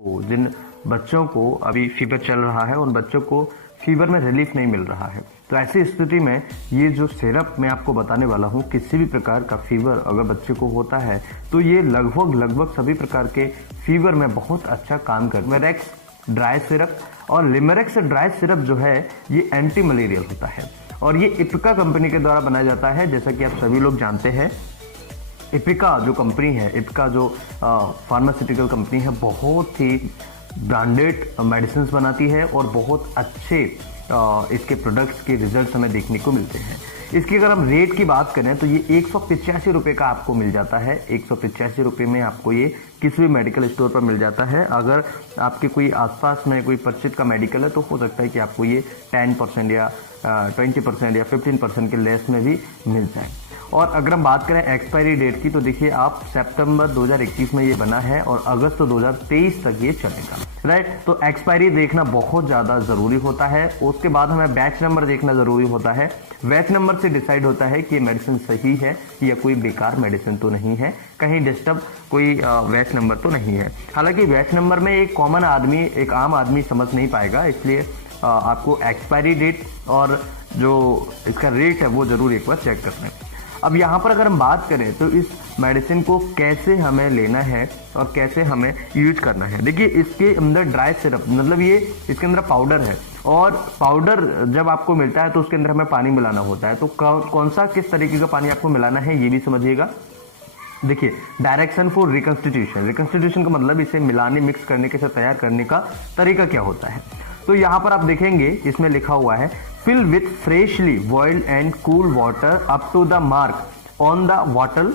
जिन बच्चों को अभी फीवर चल रहा है उन बच्चों को फीवर में रिलीफ नहीं मिल रहा है। तो ऐसी स्थिति में ये जो सिरप मैं आपको बताने वाला हूँ, किसी भी प्रकार का फीवर अगर बच्चे को होता है तो ये लगभग सभी प्रकार के फीवर में बहुत अच्छा काम कर लिमरेक्स ड्राई सिरप और लिमरेक्स ड्राई सिरप जो है ये एंटी मलेरियल होता है और ये इपिका कंपनी के द्वारा बनाया जाता है। जैसा कि आप सभी लोग जानते हैं, इपिका जो कंपनी है, इपिका जो फार्मास्यूटिकल कंपनी है, बहुत ही ब्रांडेड मेडिसिन बनाती है और बहुत अच्छे इसके प्रोडक्ट्स के रिजल्ट्स हमें देखने को मिलते हैं। इसकी अगर हम रेट की बात करें तो ये 185 रुपये का आपको मिल जाता है। 185 रुपये में आपको ये किसी भी मेडिकल स्टोर पर मिल जाता है। अगर आपके कोई आसपास में कोई परिचित का मेडिकल है तो हो सकता है कि आपको ये 10% या 20% या 15% के लेस में भी मिल जाए। और अगर हम बात करें एक्सपायरी डेट की तो देखिए आप सितंबर 2021 में ये बना है और अगस्त 2023 तक ये चलेगा, राइट। तो एक्सपायरी देखना बहुत ज़्यादा ज़रूरी होता है। उसके बाद हमें बैच नंबर देखना ज़रूरी होता है। बैच नंबर से डिसाइड होता है कि ये मेडिसिन सही है या कोई बेकार मेडिसिन तो नहीं है, कहीं डिस्टर्ब कोई बैच नंबर तो नहीं है। हालांकि बैच नंबर में एक कॉमन आदमी, एक आम आदमी समझ नहीं पाएगा, इसलिए आपको एक्सपायरी डेट और जो इसका रेट है वो ज़रूर एक बार चेक कर लें। अब यहाँ पर अगर हम बात करें तो इस मेडिसिन को कैसे हमें लेना है और कैसे हमें यूज करना है। देखिए इसके अंदर ड्राई सिरप, मतलब ये इसके अंदर पाउडर है और पाउडर जब आपको मिलता है तो उसके अंदर हमें पानी मिलाना होता है। तो कौन सा किस तरीके का पानी आपको मिलाना है ये भी समझिएगा। देखिए डायरेक्शन फॉर रिकंस्टिट्यूशन, रिकंस्टिट्यूशन का मतलब इसे मिलाने, मिक्स करने के साथ तैयार करने का तरीका क्या होता है। तो यहाँ पर आप देखेंगे इसमें लिखा हुआ है fill with freshly boiled and cool water up to the mark on the bottle.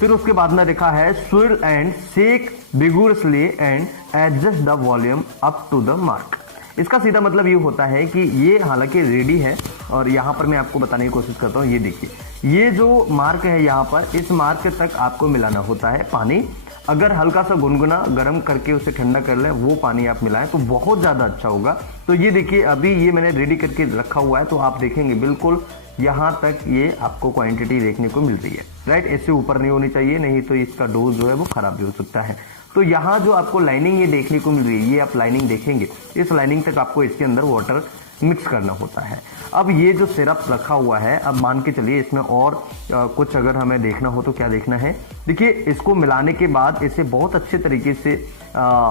फिर उसके बाद में लिखा है swill and shake vigorously and adjust the volume up to the mark. इसका सीधा मतलब ये होता है कि ये हालांकि रेडी है और यहाँ पर मैं आपको बताने की कोशिश करता हूँ। ये देखिए ये जो मार्क है यहाँ पर, इस मार्क तक आपको मिलाना होता है पानी। अगर हल्का सा गुनगुना गर्म करके उसे ठंडा कर लें, वो पानी आप मिलाएं तो बहुत ज़्यादा अच्छा होगा। तो ये देखिए अभी ये मैंने रेडी करके रखा हुआ है, तो आप देखेंगे बिल्कुल यहाँ तक ये आपको क्वांटिटी देखने को मिल रही है, राइट। इससे ऊपर नहीं होनी चाहिए, नहीं तो इसका डोज जो है वो खराब भी हो सकता है। तो यहाँ जो आपको लाइनिंग ये देखने को मिल रही है, ये आप लाइनिंग देखेंगे, इस लाइनिंग तक आपको इसके अंदर वाटर मिक्स करना होता है। अब ये जो सिरप रखा हुआ है, अब मान के चलिए इसमें और कुछ अगर हमें देखना हो तो क्या देखना है। देखिए इसको मिलाने के बाद इसे बहुत अच्छे तरीके से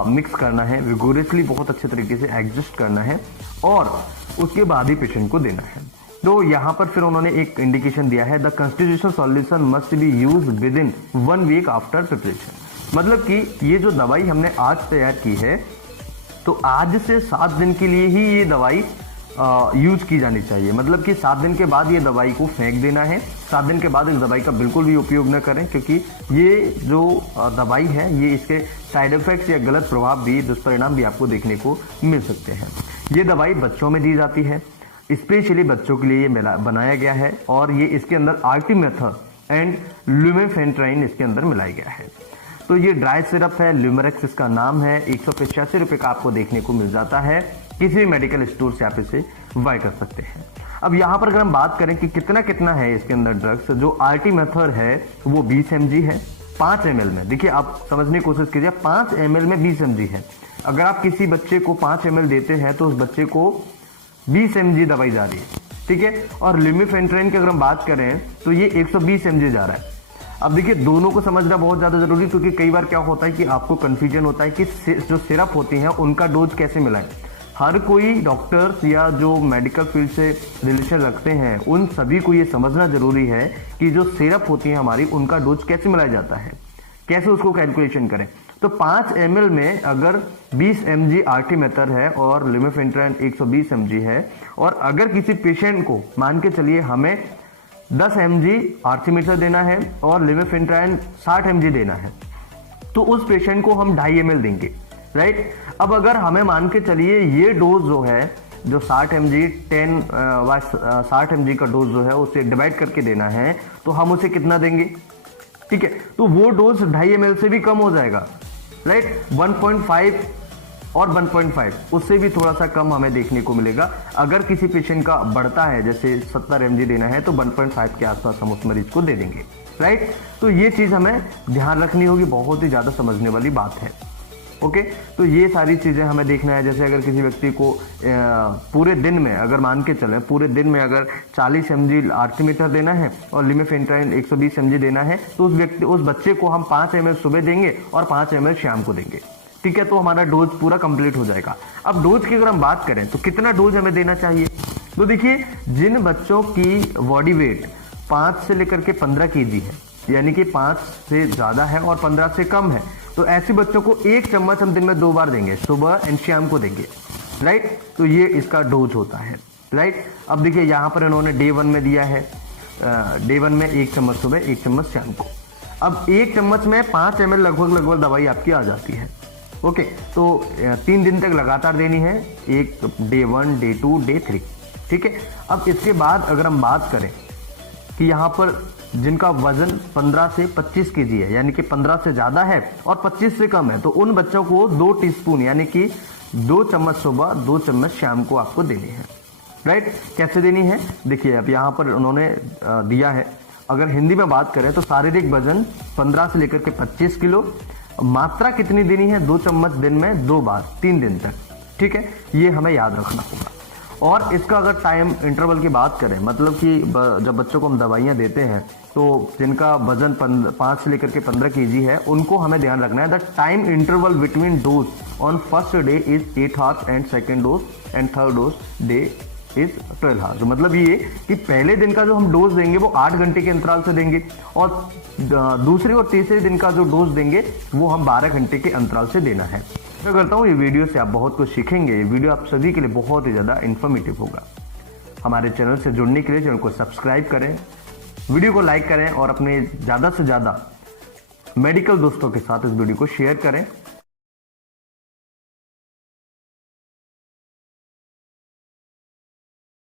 मिक्स करना है, विगोरसली बहुत अच्छे तरीके से एडजस्ट करना है और उसके बाद ही पेशेंट को देना है। तो यहाँ पर फिर उन्होंने एक इंडिकेशन दिया है, the constitution solution must be use within 1 week after preparation. मतलब कि ये जो दवाई हमने आज तैयार की है तो आज से 7 दिन के लिए ही ये दवाई यूज की जानी चाहिए। मतलब कि 7 दिन के बाद ये दवाई को फेंक देना है। 7 दिन के बाद इस दवाई का बिल्कुल भी उपयोग न करें, क्योंकि ये जो दवाई है ये इसके साइड इफेक्ट्स या गलत प्रभाव भी, दुष्परिणाम भी आपको देखने को मिल सकते हैं। ये दवाई बच्चों में दी जाती है, स्पेशली बच्चों के लिए ये बनाया गया है और ये इसके अंदर आर्टिमेथर एंड लुमेफेंट्राइन इसके अंदर मिलाया गया है। तो ये ड्राई सिरप है, लिमरेक्स इसका नाम है। 185 रुपये का आपको देखने को मिल जाता है। किसी भी मेडिकल स्टोर से आप इसे बाय कर सकते हैं। अब यहाँ पर अगर हम बात करें कि कितना है इसके अंदर ड्रग्स, जो आर्टिमेथर है वो 20 mg है 5 ml में। देखिए आप समझने की कोशिश कीजिए, 5 ml में 20 mg है। अगर आप किसी बच्चे को 5 ml देते हैं तो उस बच्चे को 20 mg दवाई जा रही है, ठीक है। और लिमिफेंट्राइन की अगर हम बात करें तो ये 120 mg जा रहा है। अब देखिए दोनों को समझना बहुत ज़्यादा जरूरी, क्योंकि कई बार क्या होता है कि आपको कंफ्यूजन होता है कि जो सिरप होती हैं उनका डोज कैसे मिलाएं। हर कोई डॉक्टर्स या जो मेडिकल फील्ड से रिलेशन रखते हैं उन सभी को ये समझना जरूरी है कि जो सिरप होती है हमारी, उनका डोज कैसे मिलाया जाता है, कैसे उसको कैलकुलेशन करें। तो 5 ml में अगर 20 mg आर्टिमेथर है और लिमिफेंट्राइन 120 mg है, और अगर किसी पेशेंट को मान के चलिए हमें 10 mg आर्टिमेथर देना है और लिमिफेंट्राइन 60 mg देना है, तो उस पेशेंट को हम 2.5 ml देंगे, राइट। अब अगर हमें मान के चलिए ये डोज जो है, जो 60 mg 60 mg का डोज जो है उसे डिवाइड करके देना है, तो हम उसे कितना देंगे, ठीक है। तो वो डोज 2.5 ml से भी कम हो जाएगा, राइट। 1.5 और 1.5 उससे भी थोड़ा सा कम हमें देखने को मिलेगा। अगर किसी पेशेंट का बढ़ता है, जैसे 70 mg देना है, तो 1.5 के आसपास हम उस मरीज को दे देंगे, राइट। तो ये चीज हमें ध्यान रखनी होगी, बहुत ही ज्यादा समझने वाली बात है। ओके, तो ये सारी चीजें हमें देखना है। जैसे अगर किसी व्यक्ति को पूरे दिन में, अगर मान के चले पूरे दिन में अगर 40 mg आर्टिमीटर देना है और लिमेफेंट्राइन 120 mg देना है, तो उस बच्चे को हम 5 ml सुबह देंगे और 5 ml शाम को देंगे। ठीक है, तो हमारा डोज पूरा कंप्लीट हो जाएगा। अब डोज की अगर हम बात करें तो कितना डोज हमें देना चाहिए, तो देखिए जिन बच्चों की बॉडी वेट 5 से लेकर के 15 kg है, यानी कि 5 से ज्यादा है और 15 से कम है, तो ऐसे बच्चों को 1 चम्मच हम दिन में 2 बार देंगे, सुबह एंड शाम को देंगे। राइट, तो ये इसका डोज होता है। राइट, अब देखिए यहाँ पर इन्होंने डे 1 में दिया है, डे 1 में 1 चम्मच सुबह 1 चम्मच शाम को। अब 1 चम्मच में 5 ml लगभग दवाई आपकी आ जाती है। ओके, तो 3 दिन तक लगातार देनी है, एक डे 1, डे 2, डे 3। ठीक है, अब इसके बाद अगर हम बात करें कि यहाँ पर जिनका वजन 15 से 25 kg है, यानी कि 15 से ज्यादा है और 25 से कम है, तो उन बच्चों को 2 टीस्पून यानी कि 2 चम्मच सुबह 2 चम्मच शाम को आपको देनी है। राइट, कैसे देनी है देखिए, अब यहाँ पर उन्होंने दिया है। अगर हिंदी में बात करें तो शारीरिक वजन 15 से लेकर के 25 किलो, मात्रा कितनी देनी है, 2 चम्मच दिन में 2 बार 3 दिन तक। ठीक है, ये हमें याद रखना होगा। और इसका अगर टाइम इंटरवल की बात करें, मतलब कि जब बच्चों को हम दवाइयाँ देते हैं तो जिनका वजन 5 से लेकर के 15 kg है, उनको हमें ध्यान रखना है the time interval between dose on first day is 8 hours and second dose and third dose day is 12 hours. मतलब ये कि पहले दिन का जो हम डोज देंगे वो 8 घंटे के अंतराल से देंगे और दूसरे और तीसरे दिन का जो डोज देंगे वो हम 12 घंटे के अंतराल से देना है। मैं करता हूँ ये वीडियो से आप बहुत कुछ सीखेंगे। ये वीडियो आप सभी के लिए बहुत ही ज़्यादा इन्फॉर्मेटिव होगा। हमारे चैनल से जुड़ने के लिए चैनल को सब्सक्राइब करें, वीडियो को लाइक करें और अपने ज़्यादा से ज़्यादा मेडिकल दोस्तों के साथ इस वीडियो को शेयर करें।